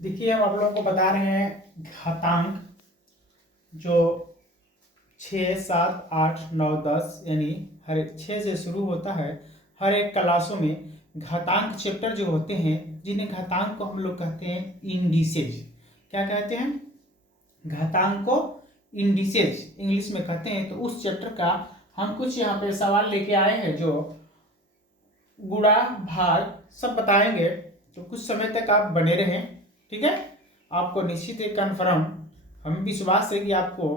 देखिए हम आप लोगों को बता रहे हैं घातांक जो 6, 7, 8, 9, 10 यानी हर एक 6 से शुरू होता है। हर एक क्लासों में घातांक चैप्टर जो होते हैं जिन्हें घातांक को हम लोग कहते हैं इंडिसेज। क्या कहते हैं? घातांक को इंडिसेज इंग्लिश में कहते हैं। तो उस चैप्टर का हम कुछ यहाँ पे सवाल लेके आए हैं जो गुणा भाग सब बताएंगे। तो कुछ समय तक आप बने रहें, ठीक है। आपको निश्चित एक कन्फर्म हमें विश्वास है कि आपको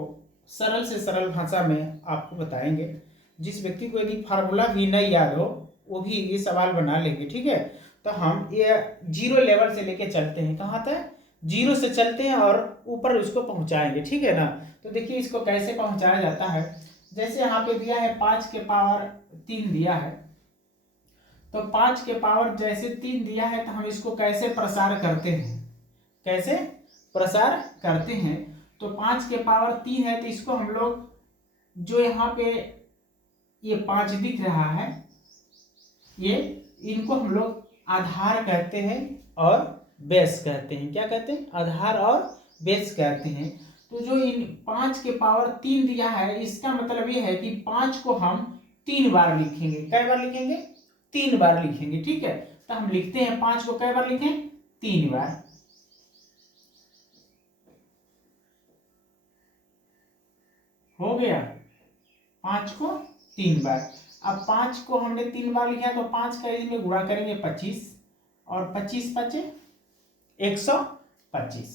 सरल से सरल भाषा में आपको बताएंगे। जिस व्यक्ति को यदि फार्मूला भी नहीं याद हो वो भी ये सवाल बना लेंगे, ठीक है। तो हम ये 0 लेवल से लेके चलते हैं, कहाँ तक? 0 से चलते हैं और ऊपर उसको पहुंचाएंगे, ठीक है ना। तो देखिए इसको कैसे पहुंचाया जाता है। जैसे यहाँ पे दिया है 5 के पावर 3 दिया है, तो 5 के पावर जैसे 3 दिया है तो हम इसको कैसे प्रसार करते हैं, कैसे प्रसार करते हैं। तो 5 के पावर 3 है तो इसको हम लोग जो यहाँ पे ये 5 दिख रहा है ये इनको हम लोग आधार कहते हैं और बेस कहते हैं। क्या कहते हैं? आधार और बेस कहते हैं। तो जो इन 5 के पावर 3 दिया है इसका मतलब ये है कि 5 को हम 3 बार लिखेंगे। कै बार लिखेंगे? 3 बार लिखेंगे, ठीक है। तो हम लिखते हैं 5 को कै बार लिखें? 3 बार। हो गया 5 को 3 बार। अब 5 को हमने 3 बार लिखा है तो 5 का इसमें गुणा करेंगे 25 और 25 बचे 125।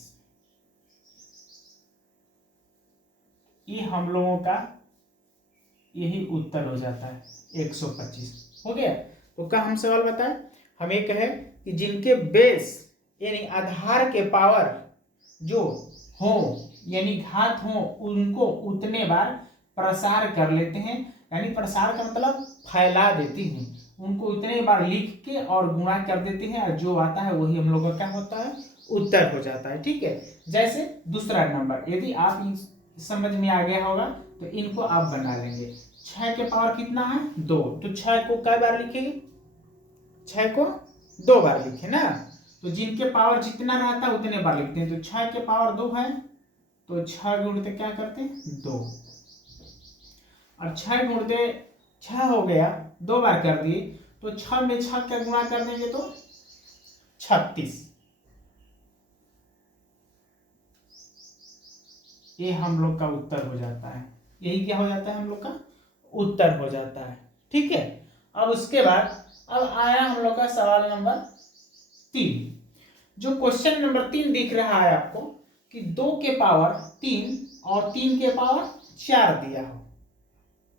ये हम लोगों का यही उत्तर हो जाता है 125। हो गया। तो क्या हम सवाल बताएं? हम ये कहे कि जिनके बेस यानी आधार के पावर जो हो यानी घात हो उनको उतने बार प्रसार कर लेते हैं। यानी प्रसार का मतलब फैला देते हैं, उनको उतने बार लिख के और गुणा कर देते हैं और जो आता है वही हम लोग का क्या होता है? उत्तर हो जाता है, ठीक है। जैसे दूसरा नंबर यदि आप समझ में आ गया होगा तो इनको आप बना लेंगे। 6 के पावर कितना है? 2। तो 6 को कै बार लिखेंगे? 6 को 2 बार लिखे ना। तो जिनके पावर जितना रहता है उतने बार लिखते हैं। तो 6 के पावर 2 है तो 6 गुणते क्या करते हैं? 2। और 6 गुणते 6 हो गया, 2 बार कर दिए तो 6 में 6 का गुणा कर देंगे तो 36। ये हम लोग का उत्तर हो जाता है। यही क्या हो जाता है? हम लोग का उत्तर हो जाता है, ठीक है। अब उसके बाद अब आया हम लोग का सवाल नंबर 3। जो क्वेश्चन नंबर 3 दिख रहा है आपको कि 2 के पावर 3 और 3 के पावर 4 दिया हो,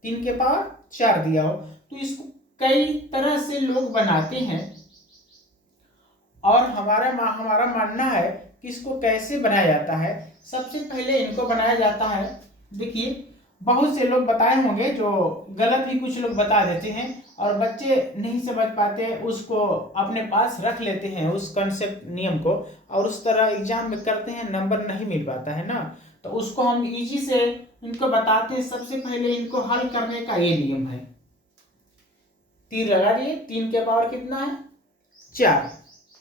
3 के पावर 4 दिया हो तो इसको कई तरह से लोग बनाते हैं और हमारा मानना है कि इसको कैसे बनाया जाता है। सबसे पहले इनको बनाया जाता है, देखिए बहुत से लोग बताए होंगे जो गलत भी कुछ लोग बता देते हैं और बच्चे नहीं समझ पाते उसको अपने पास रख लेते हैं उस कंसेप्ट नियम को और उस तरह एग्जाम में करते हैं, नंबर नहीं मिल पाता है ना। तो उसको हम इजी से इनको बताते हैं। सबसे पहले इनको हल करने का ये नियम है। तीर लगा दिए, 3 के पावर कितना है? 4।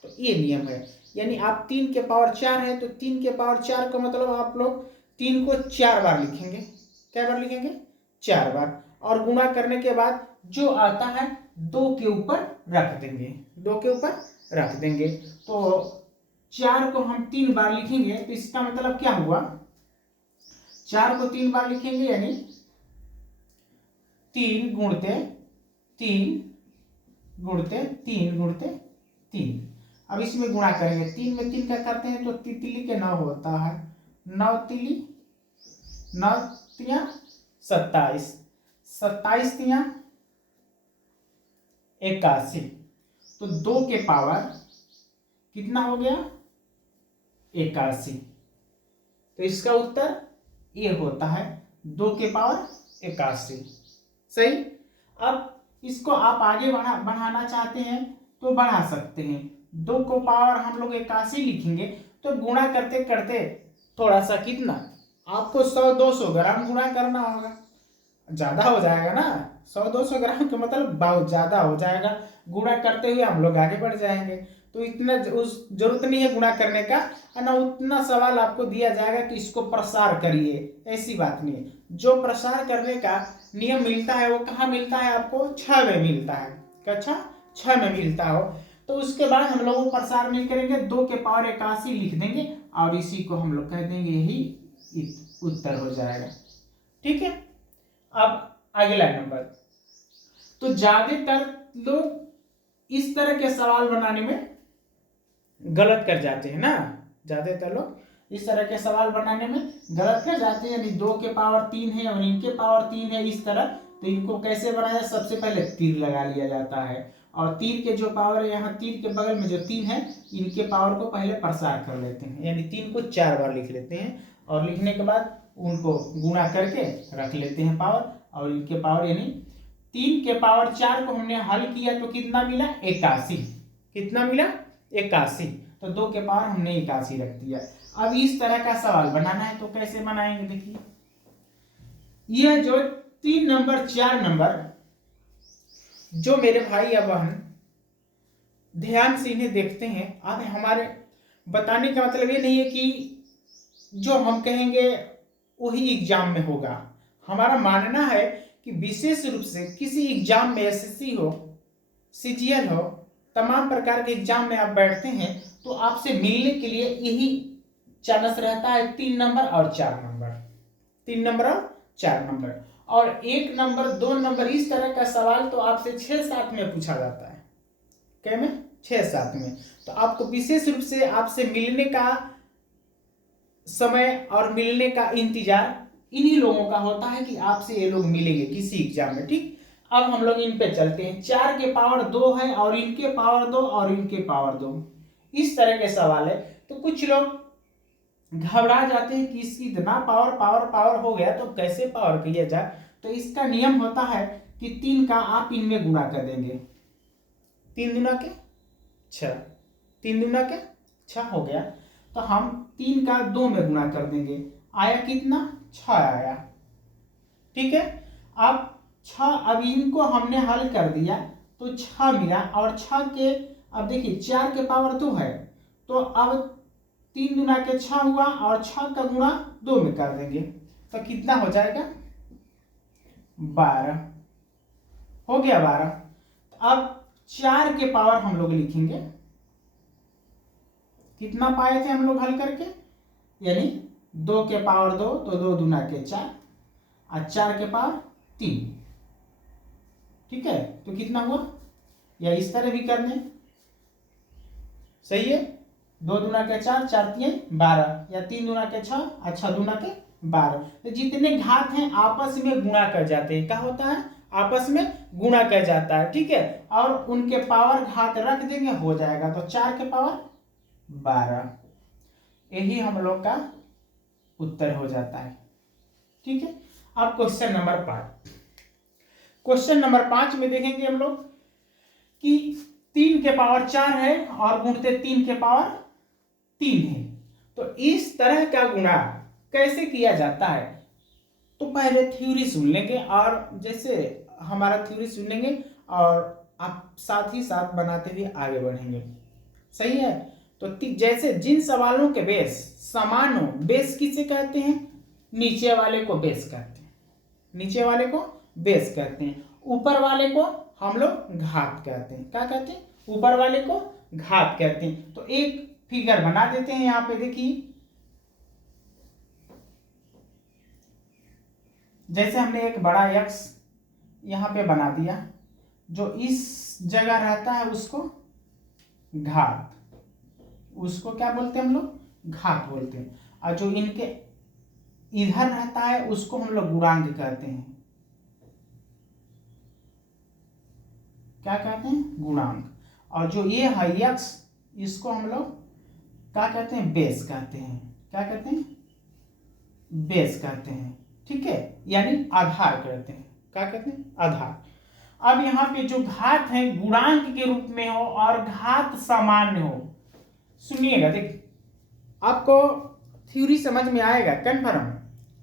तो ये नियम है। यानी आप 3 के पावर 4 है तो 3 के पावर 4 का मतलब आप लोग 3 को 4 बार लिखेंगे। क्या बार लिखेंगे? 4 बार। और गुणा करने के बाद जो आता है 2 के ऊपर रख देंगे, 2 के ऊपर रख देंगे। तो 4 को हम 3 बार लिखेंगे तो इसका मतलब क्या हुआ? 4 को 3 बार लिखेंगे यानी 3 गुणते 3 गुणते 3 गुणते 3। अब इसमें गुणा करेंगे, 3 में 3 का करते हैं तो तितली के 9 होता है, 9 तिली 9 तिया 27, 27 तिया 81। तो 2 के पावर कितना हो गया? 81। तो इसका उत्तर ये होता है 2 के पावर 81। सही। अब इसको आप आगे बढ़ाना चाहते हैं तो बढ़ा सकते हैं। 2 को पावर हम लोग 81 लिखेंगे तो गुणा करते करते थोड़ा सा कितना आपको 100-200 ग्राम गुणा करना होगा, ज्यादा हो जाएगा ना। 100-200 ग्राम का मतलब बहुत ज्यादा हो जाएगा। गुणा करते हुए हम लोग आगे बढ़ जाएंगे। तो इतना उस जरूरत नहीं है गुणा करने का, है ना। उतना सवाल आपको दिया जाएगा कि इसको प्रसार करिए, ऐसी बात नहीं है। जो प्रसार करने का नियम मिलता है वो कहाँ मिलता है आपको, 6 में मिलता है। कक्षा 6 में मिलता हो तो उसके बाद हम लोग प्रसार नहीं करेंगे, 2 के पावर 81 लिख देंगे और इसी को हम लोग कह देंगे यही उत्तर हो जाएगा। ठीक है। अब अगला नंबर, तो ज्यादातर लोग इस तरह के सवाल बनाने में गलत कर जाते हैं ना, ज्यादातर लोग इस तरह के सवाल बनाने में गलत कर जाते हैं। यानी 2 के पावर 3 है और इनके पावर 3 है, इस तरह। तो इनको कैसे बनाया, सबसे पहले तीर लगा लिया जाता है और तीर के जो पावर है, यहाँ तीर के बगल में जो 3 है, इनके पावर को पहले प्रसार कर लेते हैं, यानी 3 को 4 बार लिख लेते हैं और लिखने के बाद उनको गुणा करके रख लेते हैं पावर, और इनके पावर यानी 3 के पावर 4 को हमने हल किया तो कितना मिला, 81। कितना मिला, 81। तो 2 के पावर हमने 81 रख दिया। अब इस तरह का सवाल बनाना है तो कैसे बनाएंगे, देखिए यह जो 3 नंबर 4 नंबर जो मेरे भाई या बहन ध्यान से इन्हें देखते हैं, अब हमारे बताने का मतलब ये नहीं है कि जो हम कहेंगे वही एग्जाम में होगा। हमारा मानना है कि विशेष रूप से किसी एग्जाम में, एसएससी हो, सीजीएल हो, तमाम प्रकार के एग्जाम में आप बैठते हैं तो आपसे मिलने के लिए यही चांस रहता है, 3 नंबर और 4 नंबर, 3 नंबर और 4 नंबर। और 1 नंबर 2 नंबर इस तरह का सवाल तो आपसे 6-7 में पूछा जाता है। क्या में, 6-7 में। तो आपको विशेष रूप से आपसे मिलने का समय और मिलने का इंतजार इन्हीं लोगों का होता है कि आपसे ये लोग मिलेंगे किसी एग्जाम में। ठीक, अब हम लोग इन पे चलते हैं। 4 के पावर 2 है और इनके पावर 2 और इनके पावर 2, इस तरह के सवाल है। तो कुछ लोग घबरा जाते हैं कि इसकी इतना पावर पावर पावर हो गया तो कैसे पावर किया जाए। तो इसका नियम होता है कि 3 का आप इनमें गुणा कर देंगे, 3 दूना के 6, 3 दूना के 6 हो गया। तो हम 3 का 2 में गुणा कर देंगे, आया कितना, 6 आया। ठीक है। अब 6, अब इनको हमने हल कर दिया तो 6 मिला और 6 के, अब देखिए 4 के पावर 2 है तो अब 3 दूना के 6 हुआ और 6 का गुणा 2 में कर देंगे तो कितना हो जाएगा, 12 हो गया, 12। अब 4 के पावर हम लोग लिखेंगे, कितना पाए थे हम लोग हल करके, यानी 2 के पावर 2 तो 2 दूना के 4 और 4 के पावर 3। ठीक है, तो कितना हुआ, या इस तरह भी कर दें, सही है। 2 दूना के 4, 4 3 12, या 3 दूना के 6 और 6 दूना के 12। तो जितने घात हैं आपस में गुणा कर जाते हैं, क्या होता है, आपस में गुणा कर जाता है। ठीक है, और उनके पावर घात रख देंगे, हो जाएगा। तो 4 के पावर 12, यही हम लोग का उत्तर हो जाता है। ठीक है। अब क्वेश्चन नंबर 5, क्वेश्चन नंबर 5 में देखेंगे हम लोग कि 3 के पावर 4 है और गुणते 3 के पावर 3 है। तो इस तरह का गुणा कैसे किया जाता है, तो पहले थ्योरी सुन लेंगे और जैसे हमारा थ्योरी सुन लेंगे और आप साथ ही साथ बनाते हुए आगे बढ़ेंगे, सही है। तो जैसे जिन सवालों के बेस समान हो, बेस किसे कहते हैं, नीचे वाले को बेस कहते हैं, नीचे वाले को बेस कहते हैं, ऊपर वाले को हम लोग घात कहते हैं। क्या कहते हैं, ऊपर वाले को घात कहते हैं। तो एक फिगर बना देते हैं यहां पे, देखिए जैसे हमने एक बड़ा x यहां पे बना दिया, जो इस जगह रहता है उसको घात, उसको क्या बोलते हैं हम लोग, घात बोलते हैं। और जो इनके इधर रहता है उसको हम लोग गुणांक कहते हैं। क्या कहते हैं, गुणांक। और जो ये है x, इसको हम लोग क्या कहते हैं, बेस कहते हैं। क्या कहते हैं, बेस कहते हैं। ठीक है, यानी आधार कहते हैं। क्या कहते हैं, आधार। अब यहाँ पे जो घात है गुणांक के रूप में हो और घात सामान्य हो, सुनिएगा, देखिए आपको थ्योरी समझ में आएगा कन्फर्म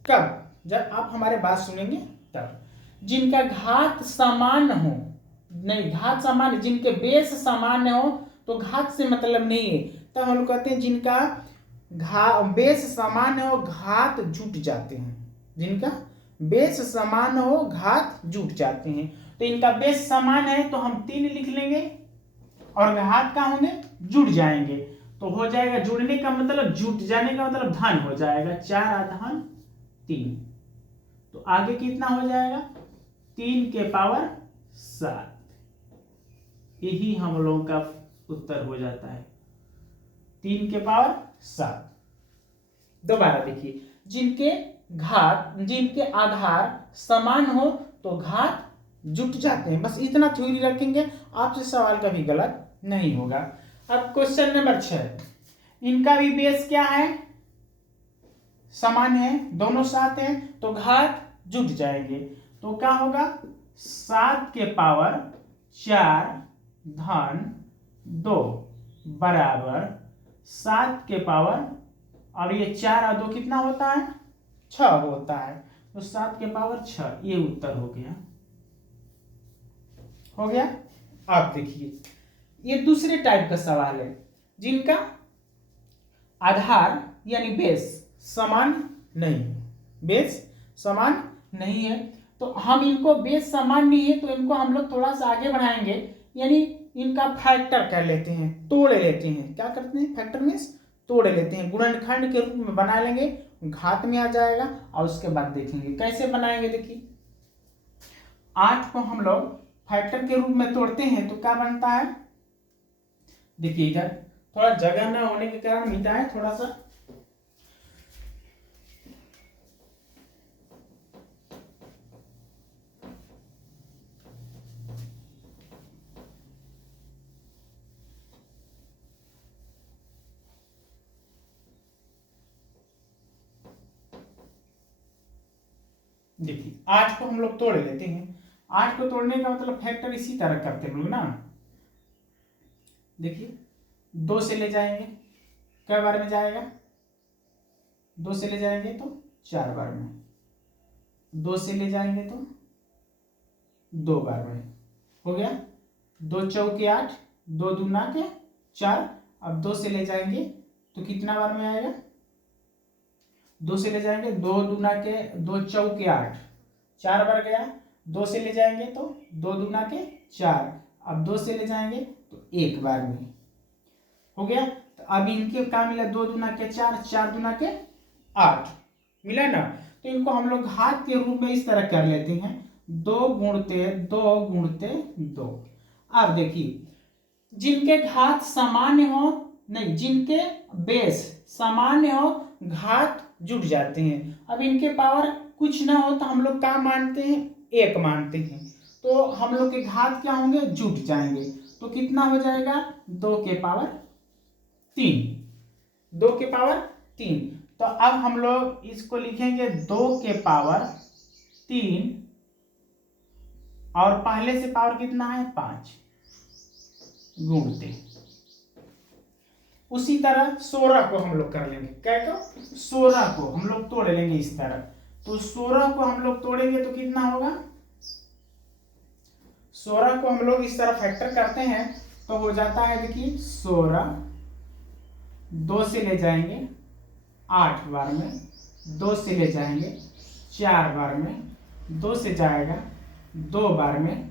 कब, जब आप हमारे बात सुनेंगे तब। जिनका घात सामान्य हो, नहीं घात सामान्य, जिनके बेस सामान्य हो तो घात से मतलब नहीं है। तो हम लोग कहते हैं जिनका बेस समान है वो घात जुट जाते हैं, जिनका बेस समान हो घात जुट जाते हैं। तो इनका बेस समान है तो हम 3 लिख लेंगे और घात का होंगे जुड़ जाएंगे, तो हो जाएगा जुड़ने का मतलब जुट जाने का मतलब धन हो जाएगा 4 धन 3। तो आगे कितना हो जाएगा 3 के पावर 7। यही हम लोगों का उत्तर हो जाता है 3 के पावर 7। दोबारा देखिए, जिनके आधार समान हो तो घात जुट जाते हैं। बस इतना थ्योरी रखेंगे, आपसे सवाल कभी गलत नहीं होगा। अब क्वेश्चन नंबर 6, इनका भी बेस क्या है, समान है, दोनों 7 हैं तो घात जुट जाएंगे। तो क्या होगा 7 के पावर 4 धन 2 बराबर 7 के पावर, और ये 4 और 2 कितना होता है 6 होता है, तो 7 के पावर 6। ये उत्तर हो गया। आप देखिए ये दूसरे टाइप का सवाल है, जिनका आधार यानी बेस समान नहीं, बेस समान नहीं है। तो हम इनको बेस समान नहीं है तो इनको हम लोग थोड़ा सा आगे बढ़ाएंगे, यानी इनका फैक्टर कर लेते हैं, तोड़ लेते हैं। क्या करते हैं, फैक्टर मीन्स तोड़ लेते हैं, गुणनखंड के रूप में बना लेंगे, घात में आ जाएगा। और उसके बाद देखेंगे कैसे बनाएंगे। देखिए 8 को हम लोग फैक्टर के रूप में तोड़ते हैं तो क्या बनता है, देखिए इधर थोड़ा जगह ना होने के कारण मिटा है थोड़ा सा, देखिए 8 को हम लोग तोड़ लेते हैं। 8 को तोड़ने का मतलब फैक्टर इसी तरह करते हैं लोग ना। देखिए 2 से ले जाएंगे, क्या बार में जाएगा, 2 से ले जाएंगे तो 4 बार में, 2 से ले जाएंगे तो 2 बार में, हो गया 2 चौके 8, 2 दूना के 4। अब 2 से ले जाएंगे तो कितना बार में आएगा, 2 से ले जाएंगे 2 दूना के 2 चौके 8, 4 बार गया। 2 से ले जाएंगे तो 2 दूना के 4, अब 2 से ले जाएंगे तो 1 बार में, हो गया। तो अब इनके क्या मिला, 2 दूना के 4, 4 दूना के 8 मिला ना। तो इनको हम लोग घात के रूप में इस तरह कर लेते हैं, 2 गुणते 2 गुणते 2। अब देखिए जिनके घात सामान्य हो, नहीं जिनके बेस सामान्य हो घात जुट जाते हैं। अब इनके पावर कुछ ना हो तो हम लोग क्या मानते हैं, 1 मानते हैं, तो हम लोग के घात क्या होंगे, जुट जाएंगे। तो कितना हो जाएगा 2 के पावर 3, 2 के पावर 3। तो अब हम लोग इसको लिखेंगे 2 के पावर 3, और पहले से पावर कितना है 5 गुणते, उसी तरह 16 को हम लोग कर लेंगे, क्या को 16 को हम लोग तोड़ लेंगे इस तरह। तो 16 को हम लोग तोड़ेंगे तो कितना होगा, 16 को हम लोग इस तरह फैक्टर करते हैं तो हो जाता है, देखिए 16, 2 से ले जाएंगे 8 बार में, 2 से ले जाएंगे 4 बार में, 2 से जाएगा 2 बार में,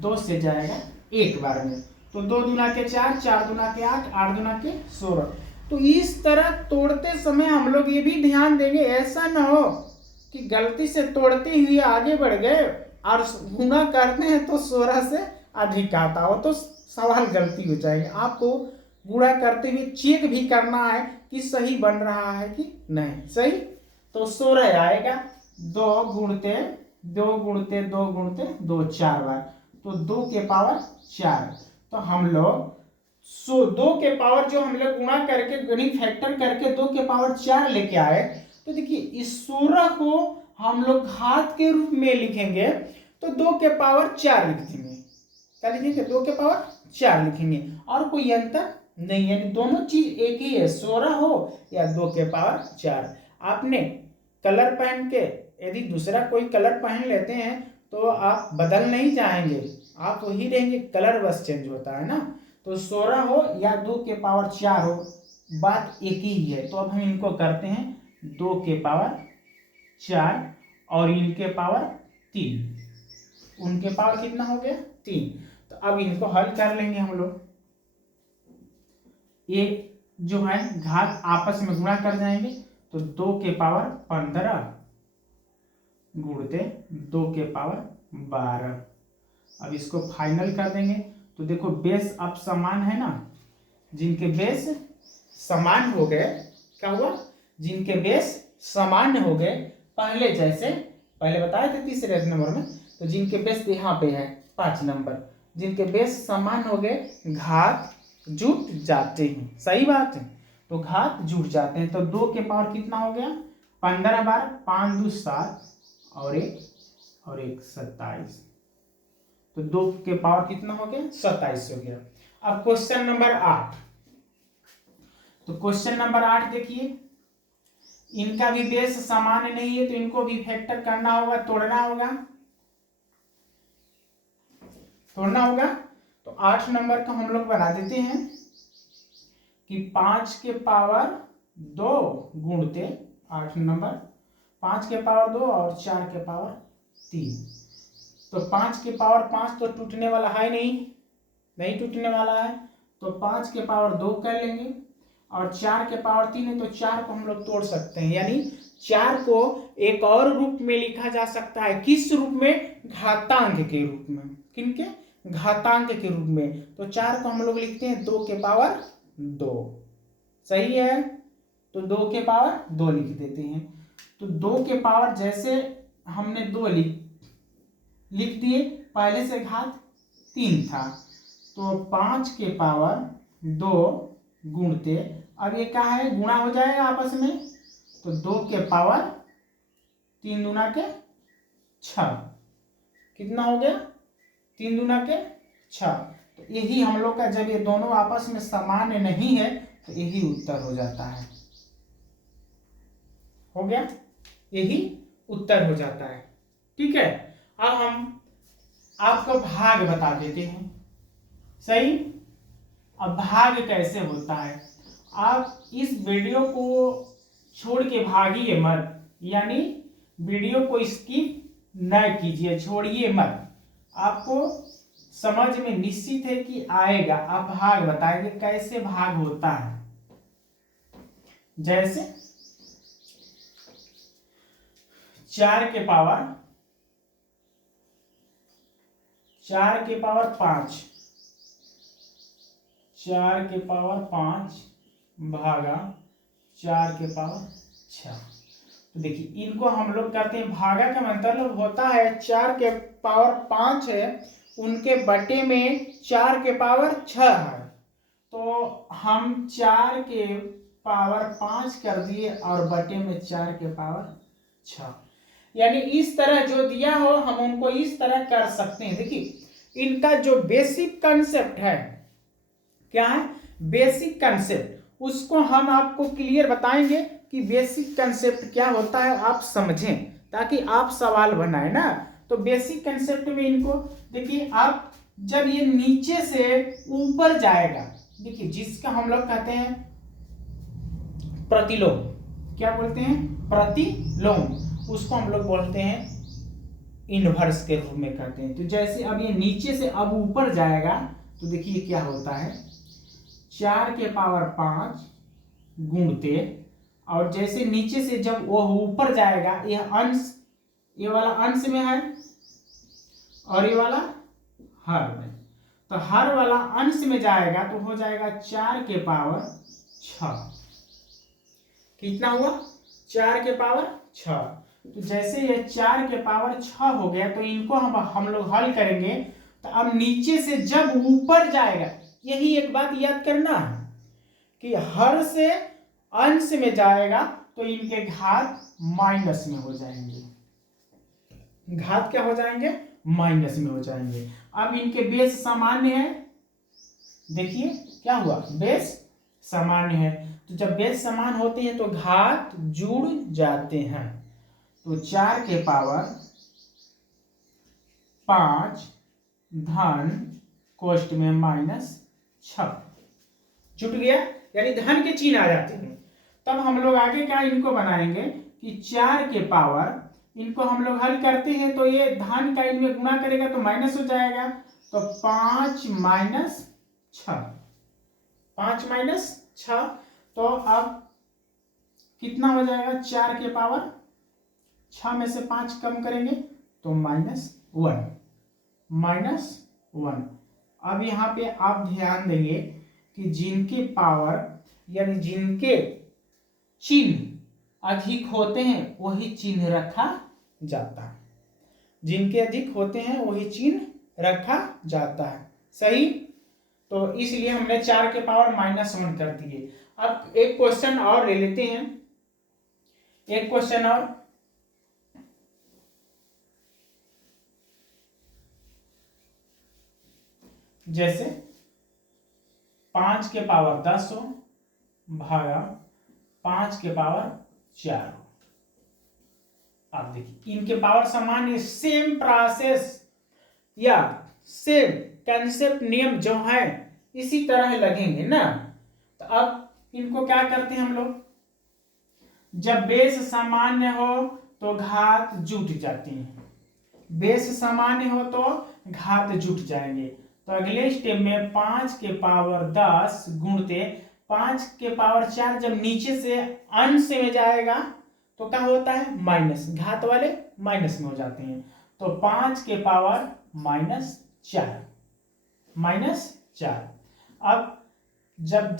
2 से जाएगा 1 बार में। तो 2 दूना के 4, 4 दूना के 8, 8 दूना के 16। तो इस तरह तोड़ते समय हम लोग ये भी ध्यान देंगे, ऐसा ना हो कि गलती से तोड़ते हुए आगे बढ़ गए और गुणा करते हैं तो 16 से अधिक आता हो तो सवाल गलती हो जाएगी। आपको गुणा करते हुए चेक भी करना है कि सही बन रहा है कि नहीं सही। तो 16 आएगा, 2 गुणते 2 गुणते 2 गुणते 2 4 बार, तो 2 के पावर 4। तो हम लोग 2 के पावर जो हम लोग गुणा करके गणित फैक्टर करके 2 के पावर 4 लेके आए, तो देखिए इस 16 को हम लोग घात के रूप में लिखेंगे तो 2 के पावर 4 लिख देंगे। क्या लिखेंगे, 2 के पावर 4 लिखेंगे, और कोई अंतर नहीं, यानी दोनों चीज एक ही है, 16 हो या 2 के पावर 4। आपने कलर पहन के यदि दूसरा कोई कलर पहन लेते हैं तो आप बदल नहीं जाएंगे, आप वही रहेंगे, कलर बस चेंज होता है ना। तो 16 हो या 2 के पावर 4 हो, बात एक ही है। तो अब हम इनको करते हैं 2 के पावर 4 और इनके पावर 3। उनके पावर कितना हो गया 3। तो अब इनको हल कर लेंगे हम लोग। ये जो है घात आपस में गुणा कर जाएंगे, तो 2 के पावर 15 गुणते 2 के पावर 12। अब इसको फाइनल कर देंगे, तो देखो बेस अब समान है ना, जिनके बेस समान हो गए, क्या हुआ, जिनके बेस समान हो गए पहले जैसे, पहले बताए थे तीसरे नंबर में, तो जिनके बेस यहाँ पे है 5 नंबर, जिनके बेस समान हो गए घात जुट जाते हैं। सही बात है, तो घात जुट जाते हैं। तो 2 के पावर कितना हो गया 15 बार 5 2 7 और एक 27। तो 2 के पावर कितना हो गया 27 हो गया। अब क्वेश्चन नंबर 8, तो क्वेश्चन नंबर 8 देखिए, इनका भी बेस समान नहीं है, तो इनको भी फैक्टर करना होगा, तोड़ना होगा। तो 8 नंबर का हम लोग बना देते हैं कि 5 के पावर 2 गुणते 8 नंबर 5 के पावर 2 और 4 के पावर 3। तो 5 के पावर 5 तो टूटने वाला है नहीं टूटने वाला है, तो 5 के पावर 2 कर लेंगे और 4 के पावर 3 है, तो 4 को हम लोग तोड़ सकते हैं। यानी 4 को एक और रूप में लिखा जा सकता है। किस रूप में, घातांक के रूप में। किनके, घातांक के रूप में। तो 4 को हम लोग लिखते हैं 2 के पावर 2। सही है, तो 2 के पावर 2 लिख देते हैं। तो 2 के पावर जैसे हमने 2 लिख दिए, पहले से घात 3 था, तो 5 के पावर 2 गुणते, अब ये क्या है, गुणा हो जाएगा आपस में, तो 2 के पावर 3 दूना के 6, कितना हो गया 3 दूना के 6। तो यही हम लोग का, जब ये दोनों आपस में समान नहीं है तो यही उत्तर हो जाता है। हो गया, यही उत्तर हो जाता है। ठीक है, अब हम आपको भाग बता देते हैं। सही, अब भाग कैसे होता है, आप इस वीडियो को छोड़ के भागिए मत, यानी वीडियो को स्किप न कीजिए, छोड़िए मत। आपको समझ में निश्चित है कि आएगा। आप भाग बताएंगे कैसे भाग होता है। जैसे 4 के पावर 5, 4 के पावर 5 भागा 4 के पावर 6। तो देखिए इनको हम लोग करते हैं, भागा का मतलब होता है 4 के पावर 5 है, उनके बटे में 4 के पावर 6 है, तो हम 4 के पावर 5 कर दिए और बटे में 4 के पावर 6। यानी इस तरह जो दिया हो हम उनको इस तरह कर सकते हैं। देखिए इनका जो बेसिक कंसेप्ट है, क्या है बेसिक कंसेप्ट, उसको हम आपको क्लियर बताएंगे कि बेसिक कंसेप्ट क्या होता है, आप समझें ताकि आप सवाल बनाए ना। तो बेसिक कंसेप्ट में इनको देखिए, आप जब ये नीचे से ऊपर जाएगा, देखिए जिसका हम लोग कहते हैं प्रतिलोम, क्या बोलते हैं प्रतिलोम, उसको हम लोग बोलते हैं इनवर्स के रूप में कहते हैं। तो जैसे अब ये नीचे से अब ऊपर जाएगा, तो देखिए क्या होता है 4 के पावर 5 गुणते, और जैसे नीचे से जब वो ऊपर जाएगा, यह अंश, ये वाला अंश में है और ये वाला हर में, तो हर वाला अंश में जाएगा तो हो जाएगा 4 के पावर 6। कितना हुआ 4 के पावर 6। तो जैसे ये 4 के पावर 6 हो गया, तो इनको हम लोग हल करेंगे। तो अब नीचे से जब ऊपर जाएगा, यही एक बात याद करना है कि हर से अंश में जाएगा तो इनके घात माइनस में हो जाएंगे। घात क्या हो जाएंगे, माइनस में हो जाएंगे। अब इनके बेस सामान्य है, देखिए क्या हुआ, बेस सामान्य है, तो जब बेस समान होते हैं तो घात जुड़ जाते हैं। तो 4 के पावर 5 धन कोष्ट में 6 जुट गया, यानी धन के चिन्ह आ जाते हैं। तब हम लोग आगे क्या इनको बनाएंगे कि 4 के पावर, इनको हम लोग हल करते हैं तो ये धन का इनमें गुणा करेगा तो माइनस हो जाएगा, तो 5 माइनस 6, 5 माइनस 6, तो अब कितना हो जाएगा, 4 के पावर 6 में से 5 कम करेंगे तो -1, -1। अब यहाँ पे आप ध्यान देंगे कि जिनके पावर यानी जिनके चिन्ह अधिक होते हैं वही चिन्ह रखा जाता है, जिनके अधिक होते हैं वही चिन्ह रखा जाता है। सही, तो इसलिए हमने 4 के पावर -1 कर दिए। अब एक क्वेश्चन और ले लेते हैं, एक क्वेश्चन और। जैसे 5 के पावर 10 हो भागा 5 के पावर 4 हो। आप देखिए इनके पावर समान है, सेम प्रोसेस या सेम कंसेप्ट नियम जो है इसी तरह लगेंगे ना। तो अब इनको क्या करते हैं हम लोग, जब बेस सामान्य हो तो घात जुट जाती है, बेस सामान्य हो तो घात जुट जाएंगे। तो अगले स्टेप में 5 के पावर 10 गुणते 5 के पावर 4 जब नीचे से अंश में जाएगा तो क्या होता है, माइनस, घात वाले माइनस में हो जाते हैं। तो 5 के पावर -4, -4। अब जब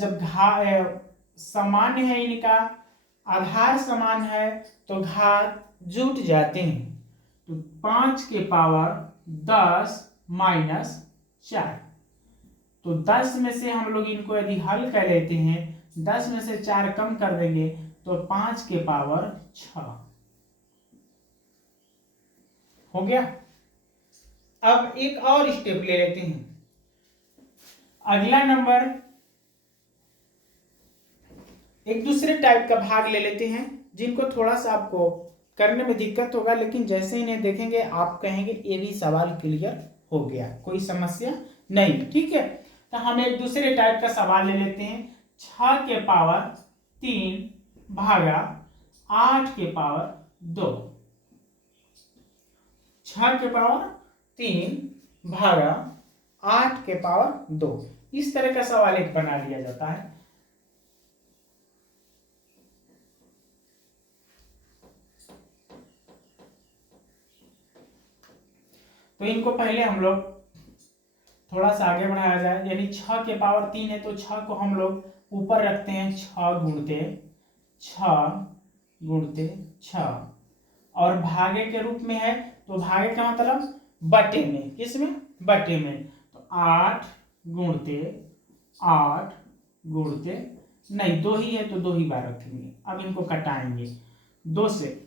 समान है, इनका आधार समान है तो घात जुट जाते हैं। तो 5 के पावर 10 -4, तो 10 में से हम लोग इनको यदि हल कर लेते हैं, 10 में से 4 कम कर देंगे तो 5 के पावर 6 हो गया। अब एक और स्टेप ले लेते हैं, अगला नंबर एक दूसरे टाइप का भाग ले लेते हैं जिनको थोड़ा सा आपको करने में दिक्कत होगा, लेकिन जैसे इन्हें देखेंगे आप कहेंगे ये भी सवाल क्लियर हो गया, कोई समस्या नहीं। ठीक है, तो हम एक दूसरे टाइप का सवाल ले लेते हैं। 6 के पावर 3 भागा 8 के पावर 2, 6 के पावर 3 भागा 8 के पावर 2, इस तरह का सवाल एक बना लिया जाता है। तो इनको पहले हम लोग थोड़ा सा आगे बढ़ाया जाए, यानी 6 के पावर 3 है तो 6 को हम लोग ऊपर रखते हैं, 6 गुणते 6, और भागे के रूप में है तो भागे का मतलब बटे में, किसमें, बटे में। तो 8 गुणते नहीं, 2 ही है तो 2 ही बार रखेंगे। अब इनको कटाएंगे 2 से,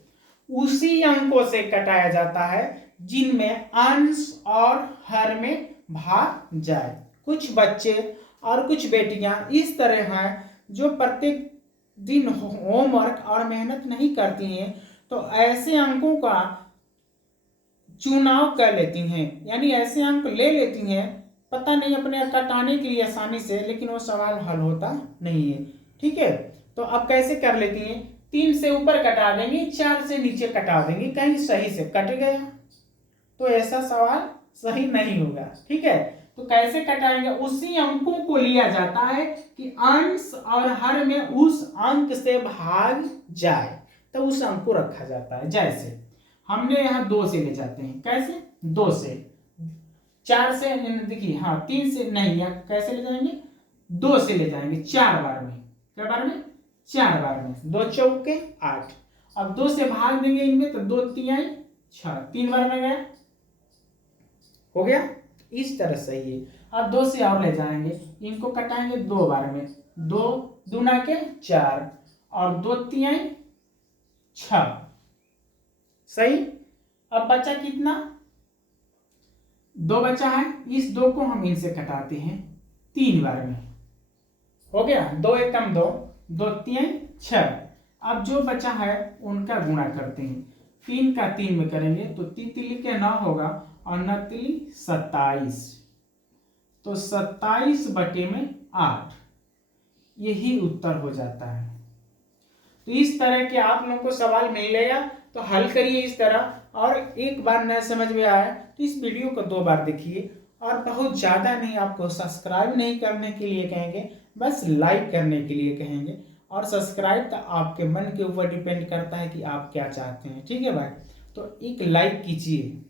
उसी अंकों से कटाया जाता है जिनमें अंश और हर में भाग जाए। कुछ बच्चे और कुछ बेटियां इस तरह हैं जो प्रत्येक दिन होमवर्क और मेहनत नहीं करती हैं, तो ऐसे अंकों का चुनाव कर लेती हैं, यानी ऐसे अंक ले लेती हैं, पता नहीं अपने कटाने के लिए आसानी से, लेकिन वो सवाल हल होता नहीं है। ठीक है, तो अब कैसे कर लेती हैं, 3 से ऊपर कटा देंगी, 4 से नीचे कटा देंगी, कहीं सही से कट गया तो ऐसा सवाल सही नहीं होगा। ठीक है, तो कैसे कटाएंगे, उसी अंकों को लिया जाता है कि अंश और हर में उस अंक से भाग जाए, तो उस अंक को रखा जाता है। जैसे हमने यहाँ 2 से ले जाते हैं, कैसे, 2 से, 4 से देखिए, हाँ 3 से नहीं, या कैसे ले जाएंगे, 2 से ले जाएंगे 4 बार में, क्या बार में, 4 बार में, 2 चौके 8। अब 2 से भाग देंगे इनमें तो 2 तिहाई 6, 3 बार में गया, हो गया, इस तरह सही है। अब 2 से और ले जाएंगे, इनको कटाएंगे 2 बार में, 2 दूना के 4 और 2 तिहाई 6, सही। अब बचा कितना, 2 बचा है, इस 2 को हम इनसे कटाते हैं 3 बार में, हो गया, 2 एकम 2, 2 तिहाई 6। अब जो बचा है उनका गुणा करते हैं, 3 का 3 में करेंगे तो 3 तिली के 9 होगा और 9 तिली 27, तो 27/8 यही उत्तर हो जाता है। तो इस तरह के आप लोगों को सवाल मिलेगा तो हल करिए इस तरह, और एक बार न समझ में आया तो इस वीडियो को 2 बार देखिए, और बहुत ज़्यादा नहीं, आपको सब्सक्राइब नहीं करने के लिए कहेंगे, बस लाइक करने के लिए कहेंगे। और सब्सक्राइब तो आपके मन के ऊपर डिपेंड करता है कि आप क्या चाहते हैं, ठीक है भाई। तो एक लाइक कीजिए।